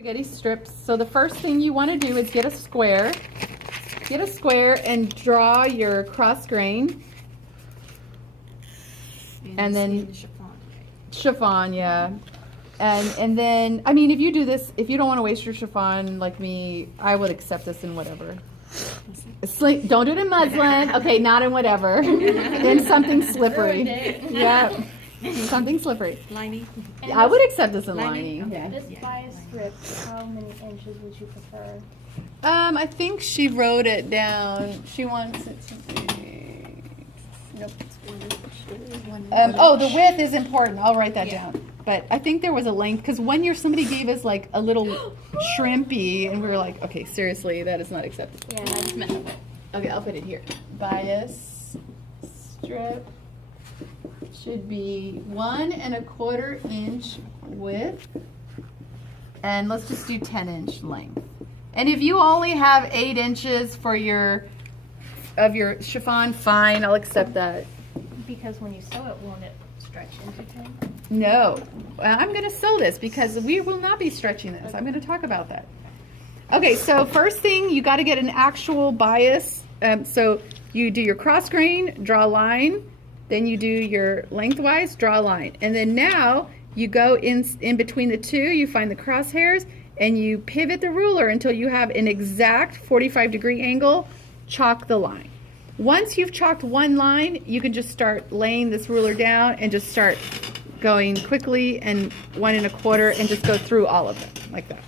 Spaghetti strips. So the first thing you want to do is get a square. Get a square and draw your cross grain. And then chiffon, yeah. And then, I mean, if you do this, if you don't want to waste your chiffon like me, I would accept this in whatever. Don't do it in muslin. Okay, not in whatever. In something slippery. Yeah. Something slippery. Lining. I would accept this in lining. Okay. This bias strip, how many inches would you prefer? I think she wrote it down. She wants it to be. Nope. Oh, the width is important. I'll write that down. But I think there was a length because one year somebody gave us like a little shrimpy, and we were like, okay, seriously, that is not acceptable. Yeah, I just meant Okay, I'll put it here. Bias strip should be 1 1/4 inch width, and let's just do 10-inch length. And if you only have 8 inches for your chiffon, fine, I'll accept that. because when you sew it, won't it stretch into 10? No, I'm going to sew this because we will not be stretching this. I'm going to talk about that. Okay, so first thing, you got to get an actual bias. So you do your cross grain, draw a line, then you do your lengthwise, draw a line. And then now you go in between the two, you find the crosshairs, and you pivot the ruler until you have an exact 45-degree angle, chalk the line. Once you've chalked one line, you can just start laying this ruler down and just start going quickly and 1 1/4 and just go through all of them like that.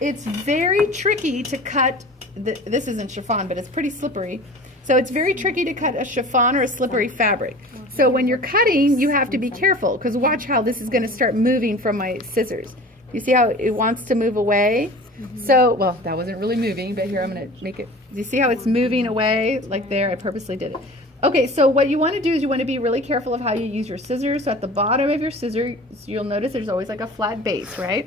It's very tricky to cut, this isn't chiffon, but it's pretty slippery. So it's very tricky to cut a chiffon or a slippery fabric. So when you're cutting, you have to be careful because watch how this is going to start moving from my scissors. You see how it wants to move away? So, well, that wasn't really moving, but here I'm going to make it. Do you see how it's moving away? Like there, I purposely did it. Okay, so what you want to do is you want to be really careful of how you use your scissors. So at the bottom of your scissors, you'll notice there's always like a flat base, right?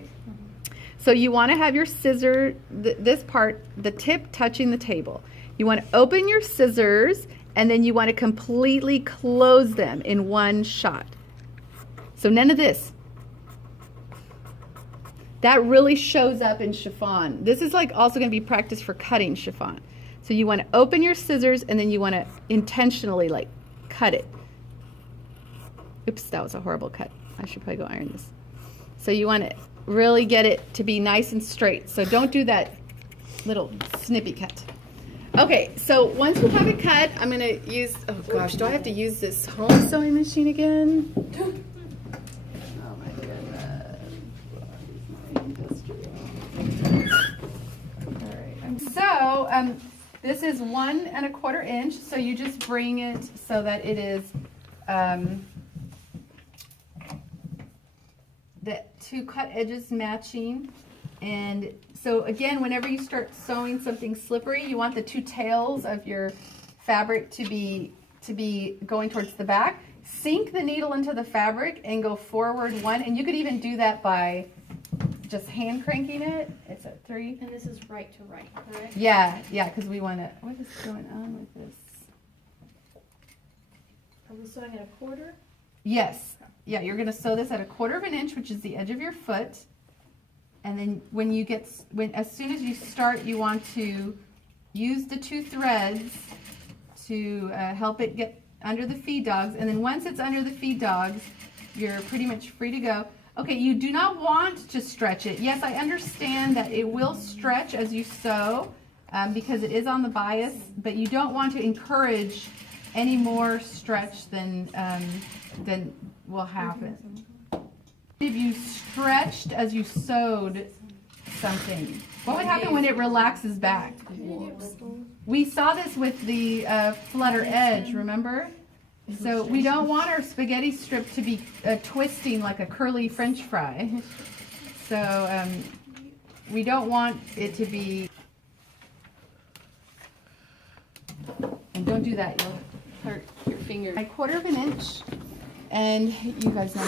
So you want to have your scissor, this part, the tip touching the table. You want to open your scissors and then you want to completely close them in one shot. So none of this. That really shows up in chiffon. This is like also going to be practice for cutting chiffon. So you want to open your scissors and then you want to intentionally like cut it. Oops, that was a horrible cut. I should probably go iron this. So you want to really get it to be nice and straight. So don't do that little snippy cut. Okay, so once you have it cut, I'm going to use, oh gosh, do I have to use this home sewing machine again? Oh my goodness. All right. So this is 1 1/4 inch. So you just bring it so that it is the two cut edges matching. And so again, whenever you start sewing something slippery, you want the two tails of your fabric to be going towards the back. Sink the needle into the fabric and go forward 1. And you could even do that by just hand cranking it. It's at 3. And this is right to right, correct? Yeah, because we want to, what is going on with this? Are we sewing at 1/4? Yes. Yeah, you're going to sew this at 1/4 inch, which is the edge of your foot. And then as soon as you start, you want to use the 2 threads to help it get under the feed dogs. And then once it's under the feed dogs, you're pretty much free to go. Okay, you do not want to stretch it. Yes, I understand that it will stretch as you sew because it is on the bias, but you don't want to encourage any more stretch than will happen. If you stretched as you sewed something, what would happen when it relaxes back? We saw this with the flutter edge, remember? So we don't want our spaghetti strip to be twisting like a curly French fry. So we don't want it to be, and don't do that, you'll hurt your finger. 1/4 inch, and you guys know